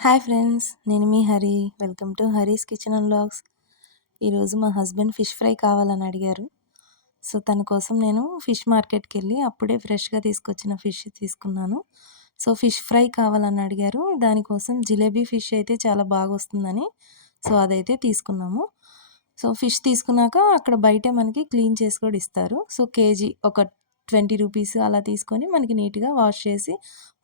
Hi friends, నేను మీ Hari. Welcome to Hari's kitchen and vlogs. ఈరోజు మా హస్బెండ్ ఫిష్ ఫ్రై కావాలని అడిగారు. సో తన కోసం నేను ఫిష్ మార్కెట్కి వెళ్ళి అప్పుడే ఫ్రెష్గా తీసుకొచ్చిన ఫిష్ తీసుకున్నాను. సో ఫిష్ ఫ్రై కావాలని అడిగారు. దానికోసం జిలేబీ ఫిష్ అయితే చాలా బాగా వస్తుందని సో అదైతే తీసుకున్నాము. సో ఫిష్ తీసుకున్నాక అక్కడ బయటే మనకి క్లీన్ చేసి కూడా ఇస్తారు. సో కేజీ ఒక 20 రూపీస్ అలా తీసుకొని మనకి నీట్గా వాష్ చేసి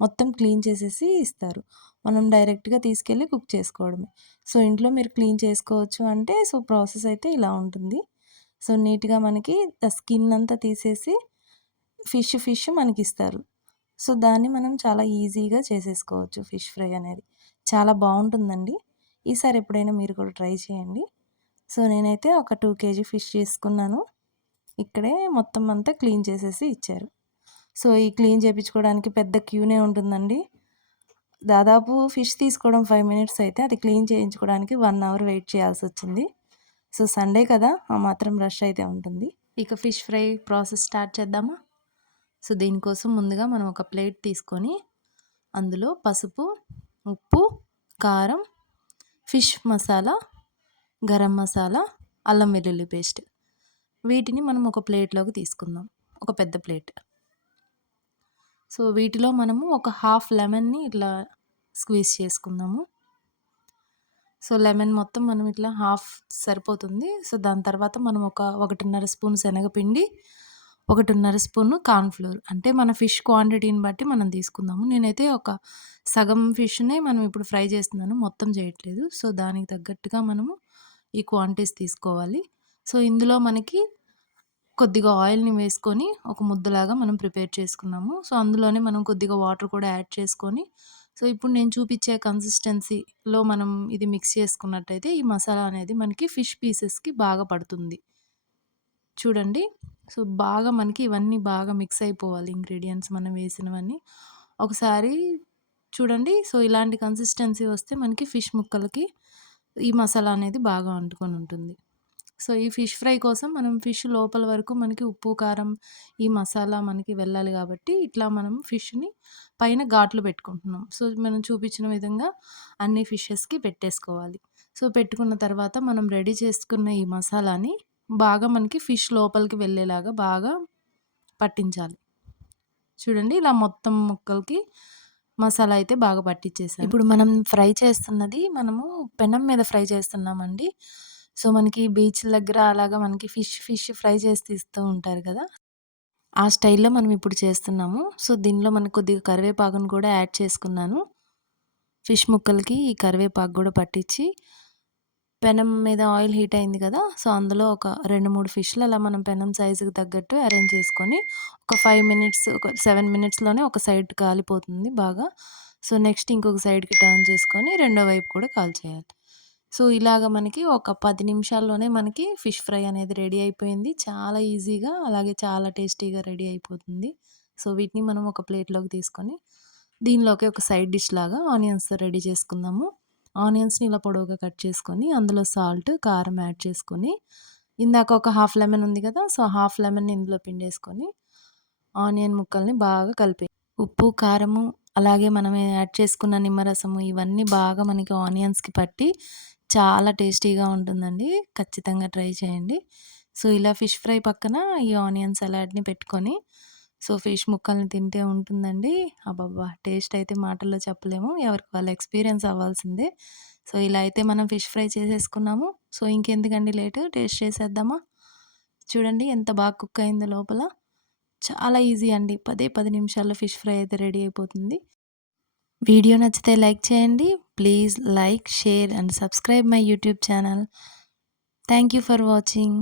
మొత్తం క్లీన్ చేసేసి ఇస్తారు. మనం డైరెక్ట్గా తీసుకెళ్ళి కుక్ చేసుకోవడమే. సో ఇంట్లో మీరు క్లీన్ చేసుకోవచ్చు అంటే సో ప్రాసెస్ అయితే ఇలా ఉంటుంది. సో నీట్గా మనకి స్కిన్ అంతా తీసేసి ఫిష్ మనకి ఇస్తారు. సో దాన్ని మనం చాలా ఈజీగా చేసేసుకోవచ్చు. ఫిష్ ఫ్రై అనేది చాలా బాగుంటుందండి. ఈసారి ఎప్పుడైనా మీరు కూడా ట్రై చేయండి. సో నేనైతే ఒక 2 కేజీ ఫిష్ తీసుకున్నాను. ఇక్కడే మొత్తం అంతా క్లీన్ చేసేసి ఇచ్చారు. సో ఈ క్లీన్ చేయించుకోవడానికి పెద్ద క్యూనే ఉంటుందండి. దాదాపు ఫిష్ తీసుకోవడం 5 మినిట్స్ అయితే అది క్లీన్ చేయించుకోవడానికి 1 అవర్ వెయిట్ చేయాల్సి వచ్చింది. సో సండే కదా, ఆ మాత్రం రష్ అయితే ఉంటుంది. ఇక ఫిష్ ఫ్రై ప్రాసెస్ స్టార్ట్ చేద్దామా? సో దీనికోసం ముందుగా మనం ఒక ప్లేట్ తీసుకొని అందులో పసుపు, ఉప్పు, కారం, ఫిష్ మసాలా, గరం మసాలా, అల్లం వెల్లుల్లి పేస్ట్ వీటిని మనం ఒక ప్లేట్లోకి తీసుకుందాం. ఒక పెద్ద ప్లేట్. సో వీటిలో మనము ఒక హాఫ్ లెమన్ని ఇట్లా స్క్వీజ్ చేసుకుందాము. సో లెమన్ మొత్తం మనం ఇట్లా హాఫ్ సరిపోతుంది. సో దాని తర్వాత మనం 1.5 స్పూన్ శనగపిండి, 1.5 స్పూను కార్న్‌ఫ్లోర్, అంటే మన ఫిష్ క్వాంటిటీని బట్టి మనం తీసుకుందాము. నేనైతే ఒక సగం ఫిష్‌నే మనం ఇప్పుడు ఫ్రై చేస్తున్నాను, మొత్తం చేయట్లేదు. సో దానికి తగ్గట్టుగా మనము ఈ క్వాంటిటీస్ తీసుకోవాలి. సో ఇందులో మనకి కొద్దిగా ఆయిల్‌ని వేసుకొని ఒక ముద్దలాగా మనం ప్రిపేర్ చేసుకున్నాము. సో అందులోనే మనం కొద్దిగా వాటర్ కూడా యాడ్ చేసుకొని, సో ఇప్పుడు నేను చూపించే కన్సిస్టెన్సీలో మనం ఇది మిక్స్ చేసుకున్నట్టయితే ఈ మసాలా అనేది మనకి ఫిష్ పీసెస్‌కి బాగా పడుతుంది. చూడండి. సో బాగా మనకి ఇవన్నీ బాగా మిక్స్ అయిపోవాలి. ఇంగ్రీడియెంట్స్ మనం వేసినవన్నీ ఒకసారి చూడండి. సో ఇలాంటి కన్సిస్టెన్సీ వస్తే మనకి ఫిష్ ముక్కలకి ఈ మసాలా అనేది బాగా అంటుకొని ఉంటుంది. సో ఈ ఫిష్ ఫ్రై కోసం మనం ఫిష్ లోపల వరకు మనకి ఉప్పు, కారం, ఈ మసాలా మనకి వెళ్ళాలి కాబట్టి ఇట్లా మనం ఫిష్‌ని పైన ఘాట్లు పెట్టుకుంటున్నాం. సో మనం చూపించిన విధంగా అన్ని ఫిషెస్‌కి పెట్టేసుకోవాలి. సో పెట్టుకున్న తర్వాత మనం రెడీ చేసుకున్న ఈ మసాలాని బాగా మనకి ఫిష్ లోపలికి వెళ్ళేలాగా బాగా పట్టించాలి. చూడండి, ఇలా మొత్తం ముక్కలకి మసాలా అయితే బాగా పట్టించేసాను. ఇప్పుడు మనం ఫ్రై చేస్తున్నది మనము పెనం మీద ఫ్రై చేస్తున్నామండి. సో మనకి బీచ్ దగ్గర అలాగా మనకి ఫిష్ ఫ్రై చేసి తీస్తూ ఉంటారు కదా, ఆ స్టైల్లో మనం ఇప్పుడు చేస్తున్నాము. సో దీనిలో మనకు కొద్దిగా కరివేపాకును కూడా యాడ్ చేసుకున్నాను. ఫిష్ ముక్కలకి ఈ కరివేపాకు కూడా పట్టించి పెనం మీద ఆయిల్ హీట్ అయింది కదా, సో అందులో ఒక 2-3 ఫిష్‌లు అలా మనం పెనం సైజుకి తగ్గట్టు అరేంజ్ చేసుకొని ఒక 5 మినిట్స్, ఒక 7 మినిట్స్‌లోనే ఒక సైడ్ కాలిపోతుంది బాగా. సో నెక్స్ట్ ఇంకొక సైడ్‌కి టర్న్ చేసుకొని రెండో వైపు కూడా కాల్చేయాలి. సో ఇలాగ మనకి ఒక 10 నిమిషాల్లోనే మనకి ఫిష్ ఫ్రై అనేది రెడీ అయిపోయింది. చాలా ఈజీగా, అలాగే చాలా టేస్టీగా రెడీ అయిపోతుంది. సో వీటిని మనం ఒక ప్లేట్‌లోకి తీసుకొని దీనిలోకి ఒక సైడ్ డిష్ లాగా ఆనియన్స్ రెడీ చేసుకుందాము. ఆనియన్స్‌ని ఇలా పొడవుగా కట్ చేసుకొని అందులో సాల్ట్, కారం యాడ్ చేసుకొని, ఇందాక ఒక హాఫ్ లెమన్ ఉంది కదా, సో హాఫ్ లెమన్‌ని ఇందులో పిండేసుకొని ఆనియన్ ముక్కల్ని బాగా ఉప్పు, కారము, అలాగే మనం యాడ్ చేసుకున్న నిమ్మరసము ఇవన్నీ బాగా మనకి ఆనియన్స్‌కి పట్టి చాలా టేస్టీగా ఉంటుందండి. ఖచ్చితంగా ట్రై చేయండి. సో ఇలా ఫిష్ ఫ్రై పక్కన ఈ ఆనియన్ సలాడ్‌ని పెట్టుకొని సో ఫిష్ ముక్కల్ని తింటే ఉంటుందండి. అబ్బబ్బా! టేస్ట్ అయితే మాటల్లో చెప్పలేము. ఎవరికి వాళ్ళు ఎక్స్‌పీరియన్స్ అవ్వాల్సిందే. సో ఇలా అయితే మనం ఫిష్ ఫ్రై చేసేసుకున్నాము. సో ఇంకెందుకండి లేటు, టేస్ట్ చేసేద్దామా? చూడండి ఎంత బాగా కుక్ అయిందో లోపల. చాలా ఈజీ అండి. 10 నిమిషాల్లో ఫిష్ ఫ్రై అయితే రెడీ అయిపోతుంది. వీడియో నచ్చితే లైక్ చేయండి. Please like, share and subscribe my YouTube channel. Thank you for watching.